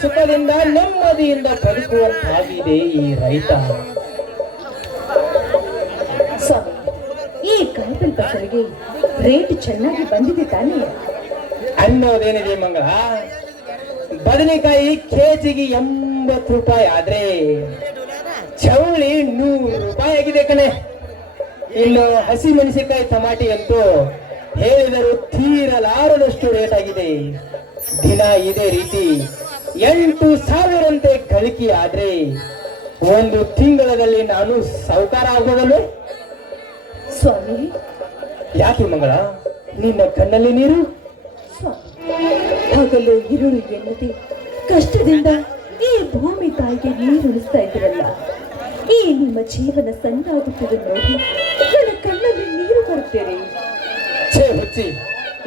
ಸುಖದಿಂದ ನೆಮ್ಮದಿಯಿಂದ ಬದುಕುವಂತಾಗಿದೆ ಈ ರೈತ. ಈ ಕಾಯಿಪಲ್ ಬಸರಿಗೆ ರೇಟ್ ಚೆನ್ನಾಗಿ ಬಂದಿದೆ ತಾನೇ? ಅನ್ನೋದೇನಿದೆ ಮಂಗಳ? ಬದನೆಕಾಯಿ ಕೆಜಿಗೆ ಎಂಬತ್ತು ರೂಪಾಯಿ ಆದ್ರೆ ಚೌಳಿ ನೂರು ರೂಪಾಯಿ ಆಗಿದೆ ಕಣೆ. ಇನ್ನು ಹಸಿ ಮೆಣಸಿನಕಾಯಿ ಟಮಾಟಿ ಅಂತೂ ಹೇಳಿದರೂ ತೀರಲಾರದಷ್ಟು ರೇಟ್ ಆಗಿದೆ. ದಿನ ಇದೇ ರೀತಿ. ಎಂಟು ಸಾವಿರಂತೆ ಗಳಿಕೆ ಆದ್ರೆ ಒಂದು ತಿಂಗಳಲ್ಲಿ ನಾನು ಸಾವುಕಾರ ಆಗೋದಲ್ವೇ? ಸ್ವಾಮಿ. ಯಾಕೆ ಮಂಗಳ? ನಿನ್ನ ಕಣ್ಣಲ್ಲಿ ನೀರು? ಹಗಲು ಇರುಳು ಎನ್ನದೆ ಕಷ್ಟದಿಂದ ಈ ಭೂಮಿ ತಾಯಿಗೆ ನೀರುಳಿಸ್ತಾ ಇದ್ರಲ್ಲ. ಈ ನಿಮ್ಮ ಜೀವನ ಸಣ್ಣಾಗುತ್ತದೆ ನೋಡಿ. ನನ್ನ ಕಣ್ಣಲ್ಲಿ ನೀರು ಬರುತ್ತೇನೆ. ಛೇ ಹುಚ್ಚಿ.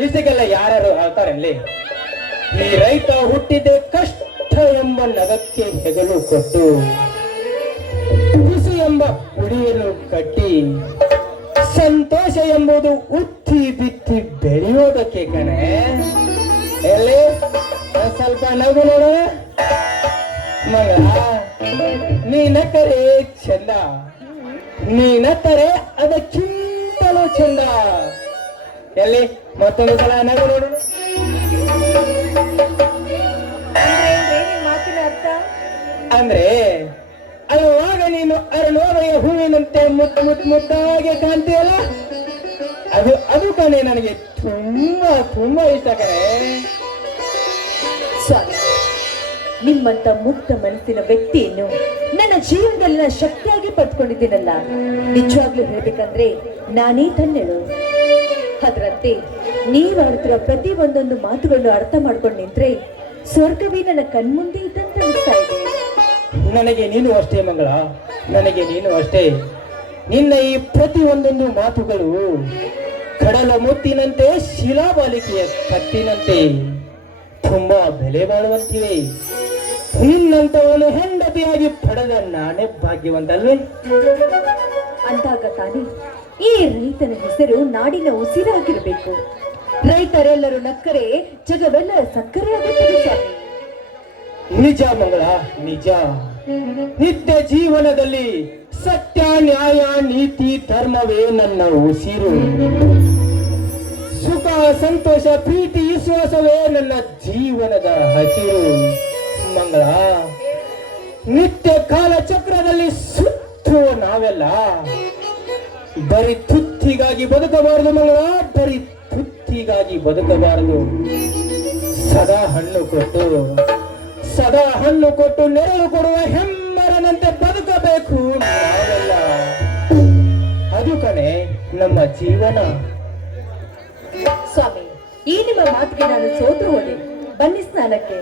ಇಷ್ಟಕ್ಕೆಲ್ಲ ಯಾರು ಹೇಳ್ತಾರಲ್ಲಿ ಈ ರೈತ ಹುಟ್ಟಿದೆ ಕಷ್ಟ. ಎಂಬ ನಗಕ್ಕೆ ಹೆಗಲು ಕೊಟ್ಟು ಕುಸು ಎಂಬ ಕುಡಿಯನ್ನು ಕಟ್ಟಿ ಸಂತೋಷ ಎಂಬುದು ಉತ್ತಿ ಬಿತ್ತಿ ಬೆಳೆಯೋದಕ್ಕೆ ಕಣೆ. ಎಲ್ಲಿ? ಸ್ವಲ್ಪ ನಗು ನೋಡೋಣ ಮಗ ನೀನಕ್ಕರೆ ಚಂದ. ನೀನತ್ತರೆ ಅದಕ್ಕಿಂತಲೂ ಚಂದ. ಎಲ್ಲಿ? ಮತ್ತೊಂದು ಸಲ ನಗು ನೋಡೋಣ ಅಂದ್ರೆ ಅಲ್ಲವಾಗ ನೀನು ಅರಳೋದಯ ಹೂವಿನಂತೆ ಮುದ್ದ ಮುದ್ದ ಮುದ್ದಾಗಿ ಕಾಣ್ತೀಯಲ್ಲ? ಅದು ಅದು ಕಣೆ ನನಗೆ ತುಂಬಾ ತುಂಬಾ ಇಷ್ಟ ಕಣೆ. ನಿಮ್ಮಂತ ಮುಕ್ತ ಮನಸ್ಸಿನ ವ್ಯಕ್ತಿಯನ್ನು ನನ್ನ ಜೀವನದಲ್ಲಿನ ಶಕ್ತಿಯಾಗಿ ಪಡ್ಕೊಂಡಿದ್ದೀನಲ್ಲ. ನಿಜವಾಗ್ಲೂ ಹೇಳ್ಬೇಕಂದ್ರೆ ನಾನೇ ತನ್ನೆಳು. ಅದರಂತೆ ನೀವಾಡ್ತಿರೋ ಪ್ರತಿ ಒಂದೊಂದು ಮಾತುಗಳನ್ನು ಅರ್ಥ ಮಾಡ್ಕೊಂಡು ನಿಂತ್ರೆ ಸ್ವರ್ಗವೇ ನನ್ನ ಕಣ್ಮುಂದೆ ಇದ್ದಂತೆ ಅನಿಸ್ತಾ ಇದೆ. ನನಗೆ ನೀನು ಅಷ್ಟೇ ಮಂಗಳ. ನನಗೆ ನೀನು ಅಷ್ಟೇ. ನಿನ್ನ ಈ ಪ್ರತಿ ಒಂದೊಂದು ಮಾತುಗಳು ಕಡಲ ಮುತ್ತಿನಂತೆ ಶಿಲಾಬಾಲಿಕೆಯ ಕತ್ತಿನಂತೆ ತುಂಬಾ ಬೆಲೆ ಬಾಳುವಂತಿವೆ. ನಿನ್ನಂತವನು ಹೆಂಡತಿಯಾಗಿ ಪಡೆದ ನಾನೇ ಭಾಗ್ಯವಂತಲ್ವೇ? ಅಂದಾಗ ತಾನೇ ಈ ರೈತನ ಹೆಸರು ನಾಡಿನ ಉಸಿರಾಗಿರಬೇಕು. ರೈತರೆಲ್ಲರೂ ನಕ್ಕರೆ ಜಗವೆಲ್ಲ ಸಕ್ಕರೆ ಆಗುತ್ತದೆ ನಿಜ ಮಂಗಳ ನಿಜ. ನಿತ್ಯ ಜೀವನದಲ್ಲಿ ಸತ್ಯ, ನ್ಯಾಯ, ನೀತಿ, ಧರ್ಮವೇ ನನ್ನ ಉಸಿರು. ಸುಖ, ಸಂತೋಷ, ಪ್ರೀತಿ, ವಿಶ್ವಾಸವೇ ನನ್ನ ಜೀವನದ ಹಸಿರು. ಮಂಗಳ ನಿತ್ಯ ಕಾಲ ಚಕ್ರದಲ್ಲಿ ಸುತ್ತುವ ನಾವೆಲ್ಲ ಬರೀ ತುತ್ತಿಗಾಗಿ ಬದುಕಬಾರದು ಮಂಗಳ, ಬರೀ ತುತ್ತಿಗಾಗಿ ಬದುಕಬಾರದು. ಸದಾ ಹಣ್ಣು ಕೊಟ್ಟು ಸದಾ ಹಣ್ಣು ಕೊಟ್ಟು ನೆರಳು ಕೊಡುವ ಹೆಮ್ಮರನಂತೆ ಬದುಕಬೇಕು. ಅದು ಕಣೆ ನಮ್ಮ ಜೀವನ. ಸ್ವಾಮಿ ಈ ನಿಮ್ಮ ಮಾತಿಗೆ ನಾನು ಸೋತು ಹೋದೆ. ಬನ್ನಿ ಸ್ನಾನಕ್ಕೆ.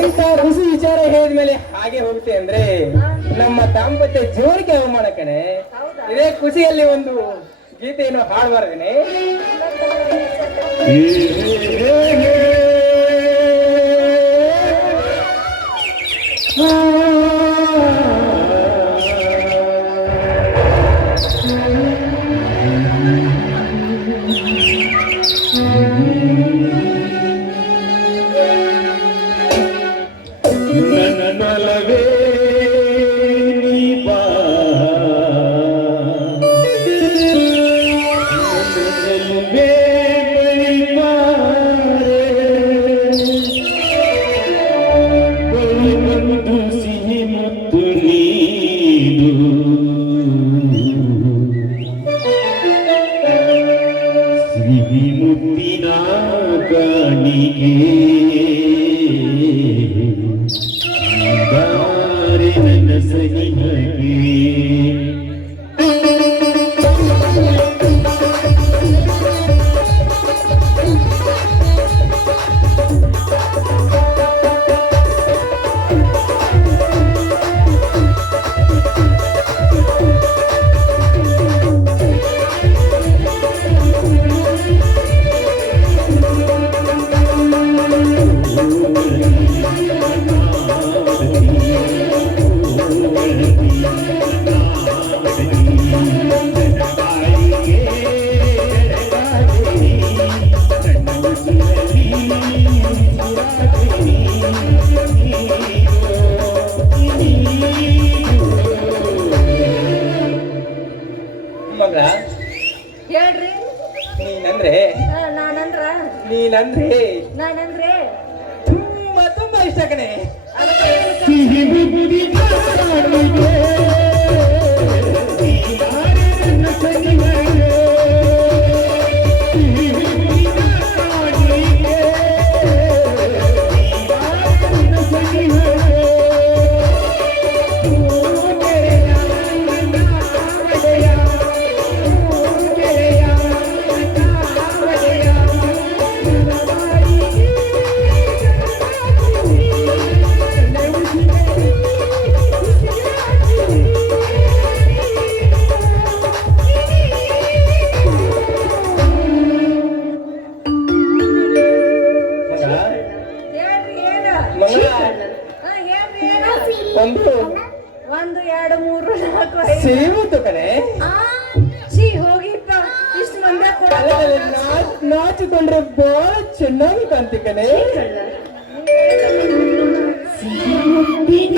ಇಂತ ಋಷಿ ಇಂಥ ಹೇಳಿದ ವಿಚಾರ ಹೇಳಿದ್ಮೇಲೆ ಹಾಗೆ ಹೋಗುತ್ತೆ ಅಂದ್ರೆ ನಮ್ಮ ದಾಂಪತ್ಯ ಜೋರಿಗೆ ಅವಮಾನ ಕಣೆ. ಇದೇ ಖುಷಿಯಲ್ಲಿ ಒಂದು ಗೀತೆಯನ್ನು ಹಾಡ್ಬಾರ್ದೇನೆ. Yeah. the. ಒಂದು? ಎರಡು ಮೂರು ಹೋಗಿಪ್ಪ. ಇಷ್ಟು ನಾಚಿಕೊಂಡ್ರೆ ಬಹಳ ಚೆನ್ನಾಗಿ ಕಾಣ್ತಿ ಕಣೆ. ಸಿಹಿ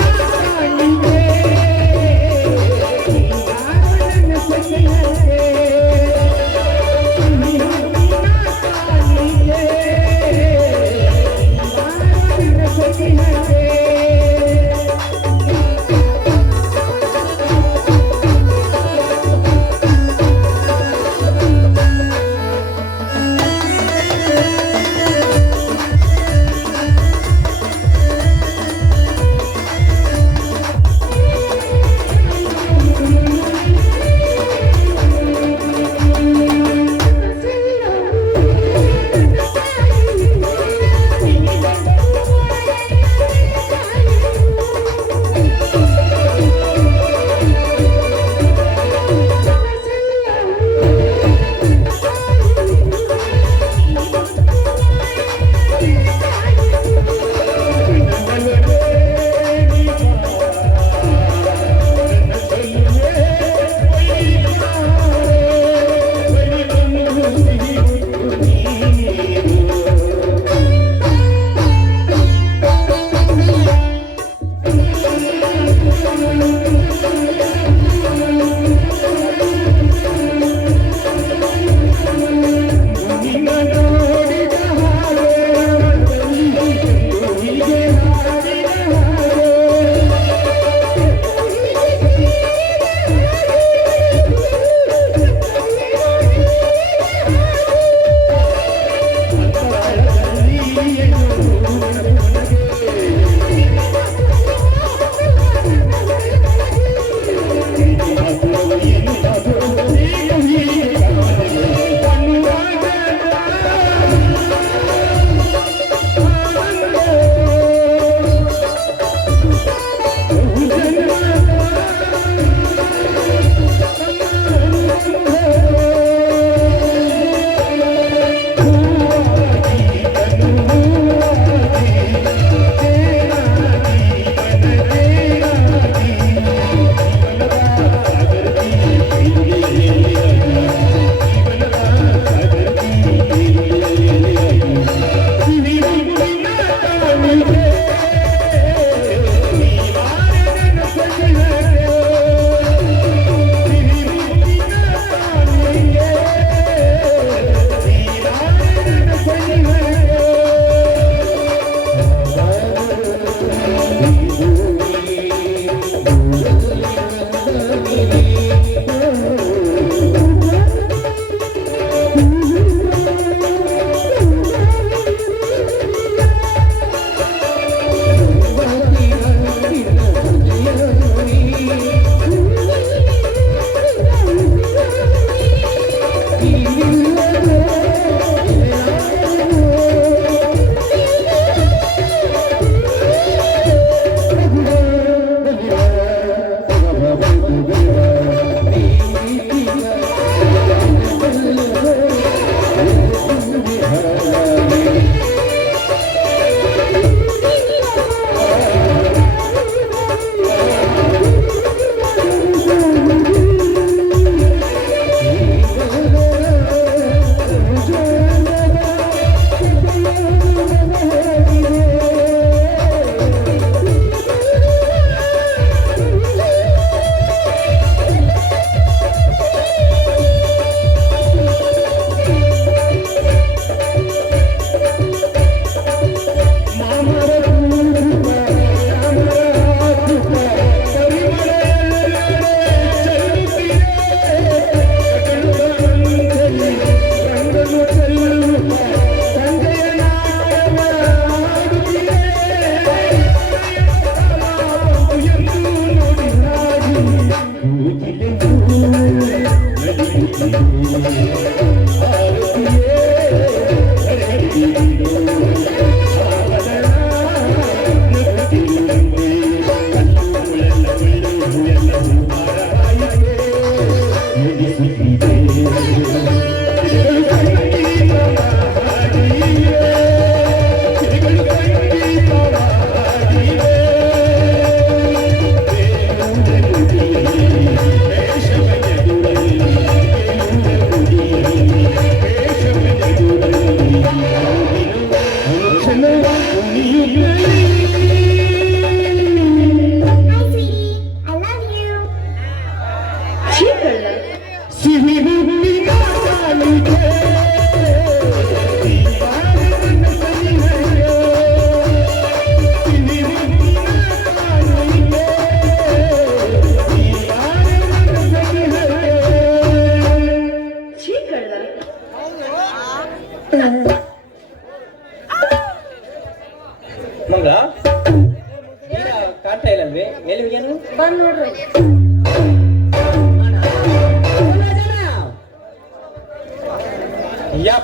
Si mi mi mi mi mi mi mi mi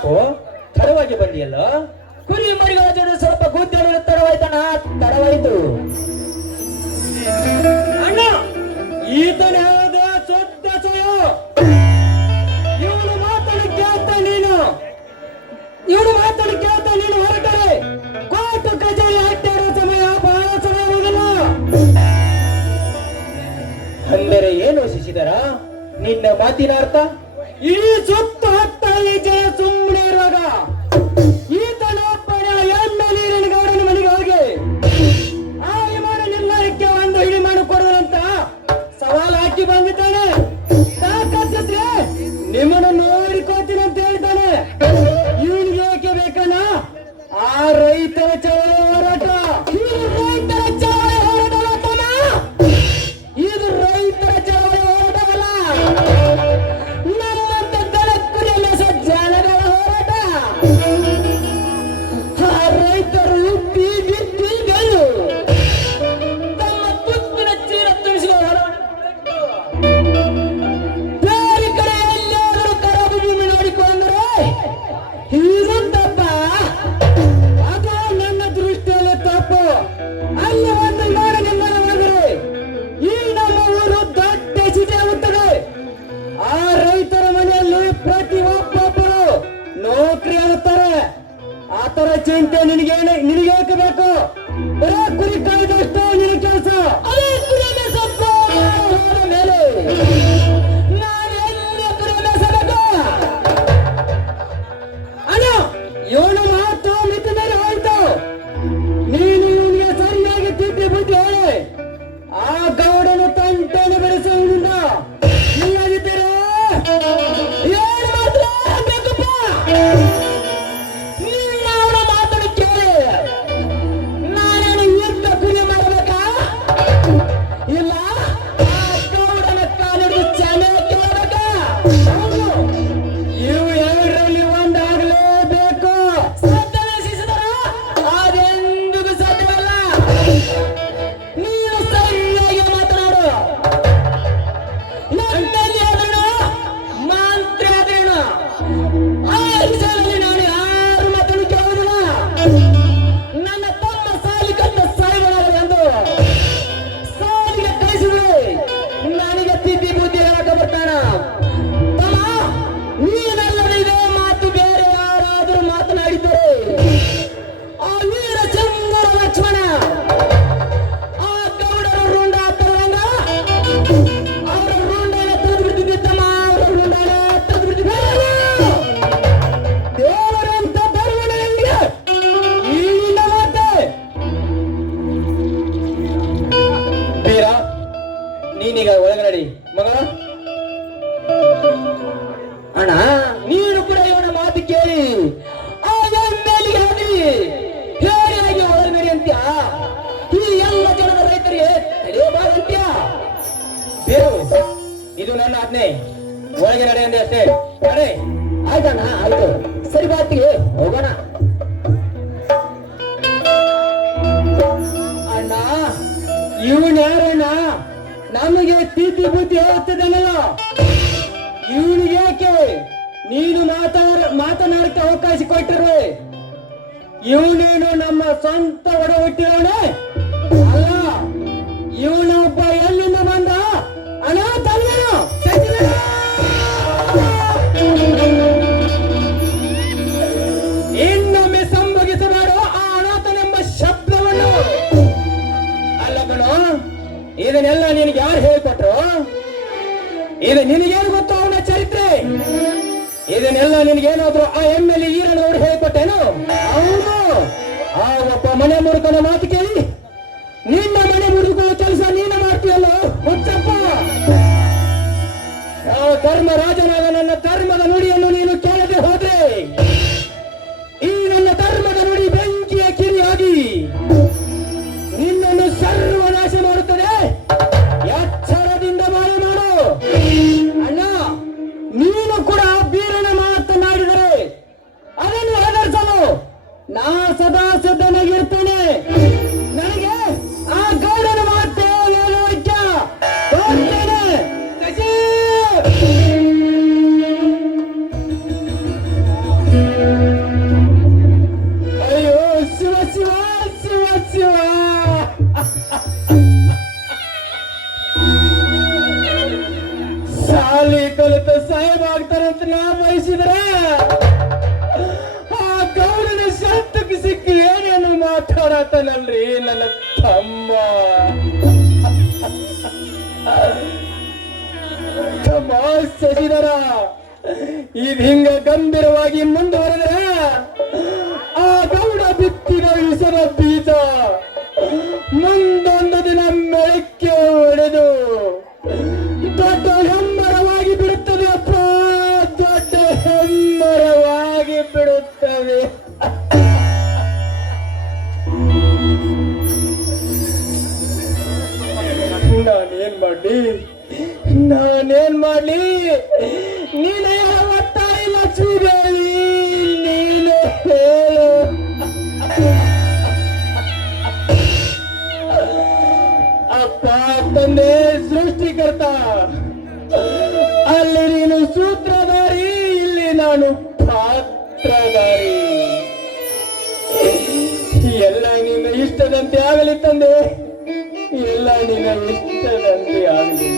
ಯಾಕೋ ತಡವಾಗಿ ಬರಲಿಯಲ್ಲ ಕುರಿ ಮರಿಗಳ ಜೋಡಿ ಸ್ವಲ್ಪ ಗುದ್ದಲಿಗೆ ತಡವಾಯ್ತಣ ತಡವಾಯ್ತು ಅಣ್ಣ. ಈತನ ಹೇಳದ ಸೊತ್ತ ಸುಯೋ ಇವನು ಮಾತಾಡಿ ಕೇಳ್ತ ನೀನು. ಇವನು ಮಾತಾಡಿ ಕೇಳ್ತ ನೀನು ಹೊರಟರೆ. ಕೋರ್ಟ್ ಕಚೇರಿ ಅಡ್ಡಾಡೋ ಸಮಯ ಬಹಳ ಸಮಯವಾಗಲ್ಲ ಅಂದರೆ ಏನು ಯೋಚಿಸಿದರ ನಿನ್ನ ಮಾತಿನ ಅರ್ಥ? ಈ ಸುತ್ತ जय जय चुंबडे रगा ಇವನ್ ನಮಗೆ ತೀತಿ ಬುದ್ಧಿ ಹೋಗ್ತದಲ್ಲ ಇವನು ಯಾಕೆ? ನೀನು ಮಾತಾಡ ಮಾತನಾಡಕ್ಕೆ ಅವಕಾಶ ಕೊಟ್ಟಿರುವೆ ಇವನೇನು ನಮ್ಮ ಸ್ವಂತ ಒಡ ಹುಟ್ಟಿರೋಣ ಅಲ್ಲ ಇವನೊಬ್ಬ ಎಲ್ಲಿ ಇದನ್ನೆಲ್ಲ ನಿನಗೆ ಯಾರು ಹೇಳಿಕೊಟ್ರು? ಇದು ನಿನಗೇನು ಗೊತ್ತು ಅವನ ಚರಿತ್ರೆ? ಇದನ್ನೆಲ್ಲ ನಿನಗೇನಾದ್ರು ಆ ಎಂ ಎಲ್ ಎ ಈರಣ್ಣವ್ರು ಹೇಳಿಕೊಟ್ಟೇನು? ಅವನು ಆ ಒಬ್ಬ ಮನೆ ಮುರುಕನ ಮಾತು ಕೇಳಿ, ನಿನ್ನ ಮನೆ ಮುರುಕುವ ಕೆಲಸ ನೀನು ಮಾಡ್ತೀಯಲ್ಲ? ಹುಚ್ಚಪ್ಪ. ಯಾವ ಧರ್ಮ ರಾಜನಾದ ನನ್ನ ಧರ್ಮದ ನುಡಿಯ Nossa, nossa. ತಮ್ಮ ಶಶಿಧರ ಇದು ಹಿಂಗ ಗಂಭೀರವಾಗಿ ಮುಂದುವರೆದ್ರೆ ಆ ಗೌಡ ಬಿತ್ತಿನ ವಿಷದ ಬೀಜ ಮುಂದೊಂದು ದಿನ ಮೆಳಕ್ಕೆ ಒಡೆದು ಮಾಡ್ಲಿ ನಾನೇನ್ ಮಾಡ್ಲಿ? ನೀನೇ ಒತ್ತಾಯಿ ಲಕ್ಷ್ಮೀದೇವಿ, ನೀನೇ ಹೇಳು. ಅಪ್ಪ, ತಂದೆ, ಸೃಷ್ಟಿಕರ್ತ, ಅಲ್ಲಿ ನೀನು ಸೂತ್ರಧಾರಿ, ಇಲ್ಲಿ ನಾನು ಪಾತ್ರಧಾರಿ. ಎಲ್ಲ ನಿನ್ನ ಇಷ್ಟದಂತೆ ಆಗಲಿ ತಂದೆ. ಎಲ್ಲ ನಿನ್ನ ಇಷ್ಟದಂತೆ ಆಗಲಿ